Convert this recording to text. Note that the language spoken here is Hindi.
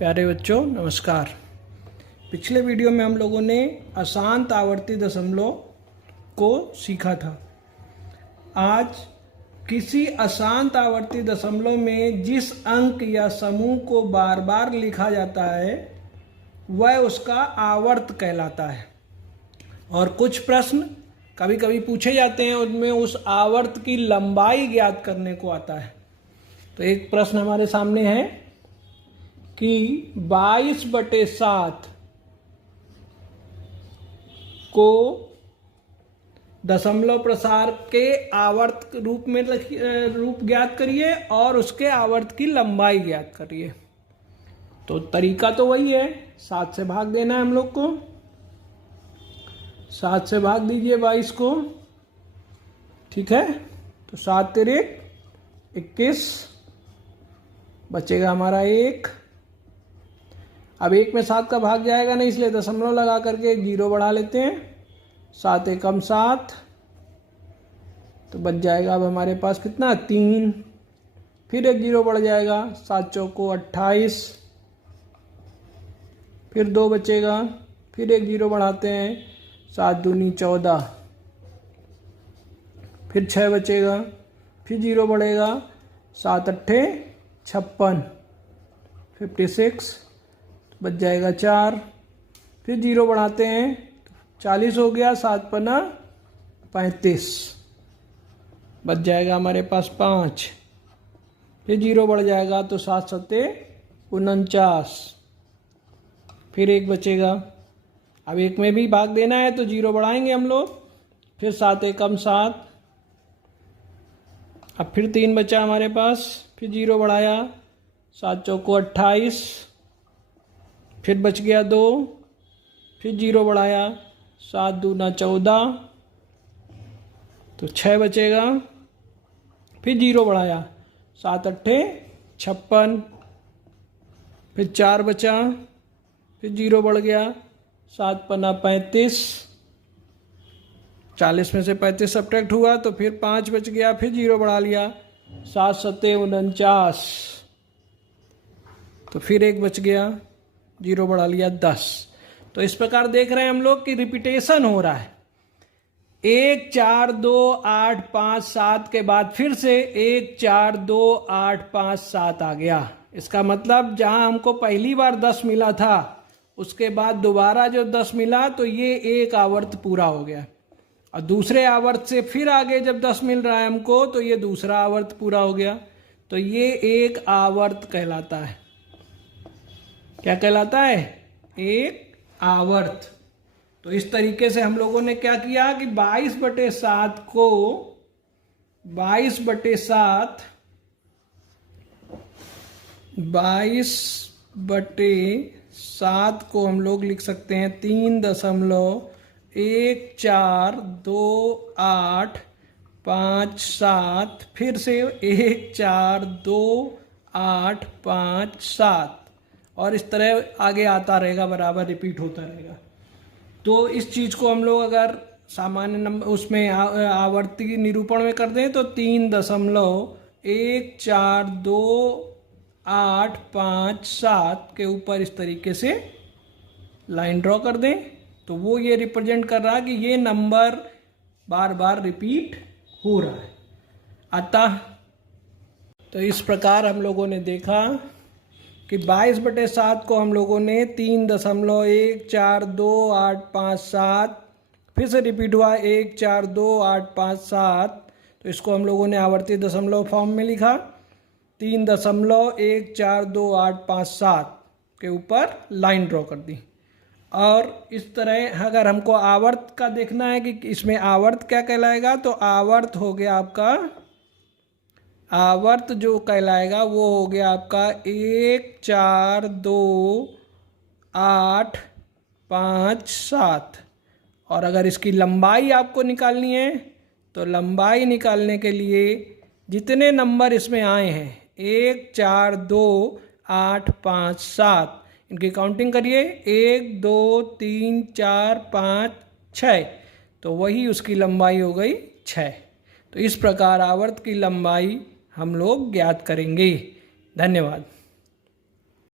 प्यारे बच्चों नमस्कार। पिछले वीडियो में हम लोगों ने अशांत आवर्ती दशमलव को सीखा था। आज किसी अशांत आवर्ती दशमलव में जिस अंक या समूह को बार बार लिखा जाता है वह उसका आवर्त कहलाता है। और कुछ प्रश्न कभी कभी पूछे जाते हैं, उनमें उस आवर्त की लंबाई ज्ञात करने को आता है। तो एक प्रश्न हमारे सामने है कि 22/7 को दशमलव प्रसार के आवर्त रूप में रूप ज्ञात करिए और उसके आवर्त की लंबाई ज्ञात करिए। तो तरीका तो वही है, 7 से भाग देना है हम लोग को। 7 से भाग दीजिए 22 को, ठीक है। तो 7 तेरे 21, बचेगा हमारा 1। अब 1 में 7 का भाग जाएगा नहीं, इसलिए दशमलव लगा करके 1 जीरो बढ़ा लेते हैं। 7 एकम 7, तो बच जाएगा अब हमारे पास कितना 3। फिर 1 जीरो बढ़ जाएगा, 7 चौको 28, फिर 2 बचेगा, फिर 1 जीरो बढ़ाते हैं, 7 दूनी 14, फिर 6 बचेगा, फिर जीरो बढ़ेगा, 7 अट्ठे 56, 56, बच जाएगा 4, फिर जीरो बढ़ाते हैं, 40 हो गया, 7 पना 35, बच जाएगा हमारे पास 5, फिर जीरो बढ़ जाएगा तो 7 सत्ते 49, फिर 1 बचेगा। अब 1 में भी भाग देना है तो जीरो बढ़ाएंगे हम लोग, फिर 7 एकम 7, अब फिर 3 बचा हमारे पास, फिर जीरो बढ़ाया, 7 चौको 28, फिर बच गया 2, फिर जीरो बढ़ाया, 7 दूना 14, तो 6 बचेगा, फिर जीरो बढ़ाया, 7 अट्ठे 56, फिर 4 बचा, फिर जीरो बढ़ गया, 7 पन्ना 35, 40 में से 35 सब्ट्रैक्ट हुआ तो फिर 5 बच गया, फिर जीरो बढ़ा लिया, 7 सत्ते 49, तो फिर 1 बच गया, जीरो बढ़ा लिया 10। तो इस प्रकार देख रहे हैं हम लोग कि रिपीटेशन हो रहा है। 1 4 2 8 5 7 के बाद फिर से 1 4 2 8 5 7 आ गया। इसका मतलब जहां हमको पहली बार 10 मिला था उसके बाद दोबारा जो 10 मिला तो ये एक आवर्त पूरा हो गया। और दूसरे आवर्त से फिर आगे जब 10 मिल रहा है हमको तो ये दूसरा आवर्त पूरा हो गया। तो ये एक आवर्त कहलाता है। क्या कहलाता है? एक आवर्त। तो इस तरीके से हम लोगों ने क्या किया कि 22/7 को 22/7 को हम लोग लिख सकते हैं 3.142857, फिर से 1428557, और इस तरह आगे आता रहेगा, बराबर रिपीट होता रहेगा। तो इस चीज़ को हम लोग अगर सामान्य नंबर उसमें आवर्ती निरूपण में कर दें तो 3.1428557 के ऊपर इस तरीके से लाइन ड्रॉ कर दें तो वो ये रिप्रेजेंट कर रहा है कि ये नंबर बार बार रिपीट हो रहा है। अतः तो इस प्रकार हम लोगों ने देखा कि 22/7 को हम लोगों ने 3.1428557, फिर से रिपीट हुआ 1428557, तो इसको हम लोगों ने आवर्ती दशमलव फॉर्म में लिखा। 3.1428557 के ऊपर लाइन ड्रॉ कर दी। और इस तरह अगर हमको आवर्त का देखना है कि इसमें आवर्त क्या कहलाएगा, तो आवर्त हो गया आपका, आवर्त जो कहलाएगा वो हो गया आपका 1428557। और अगर इसकी लंबाई आपको निकालनी है तो लंबाई निकालने के लिए जितने नंबर इसमें आए हैं 1 4 2 8 5 7, इनकी काउंटिंग करिए, 1 2 3 4 5 6, तो वही उसकी लंबाई हो गई 6। तो इस प्रकार आवर्त की लंबाई हम लोग ज्ञात करेंगे। धन्यवाद।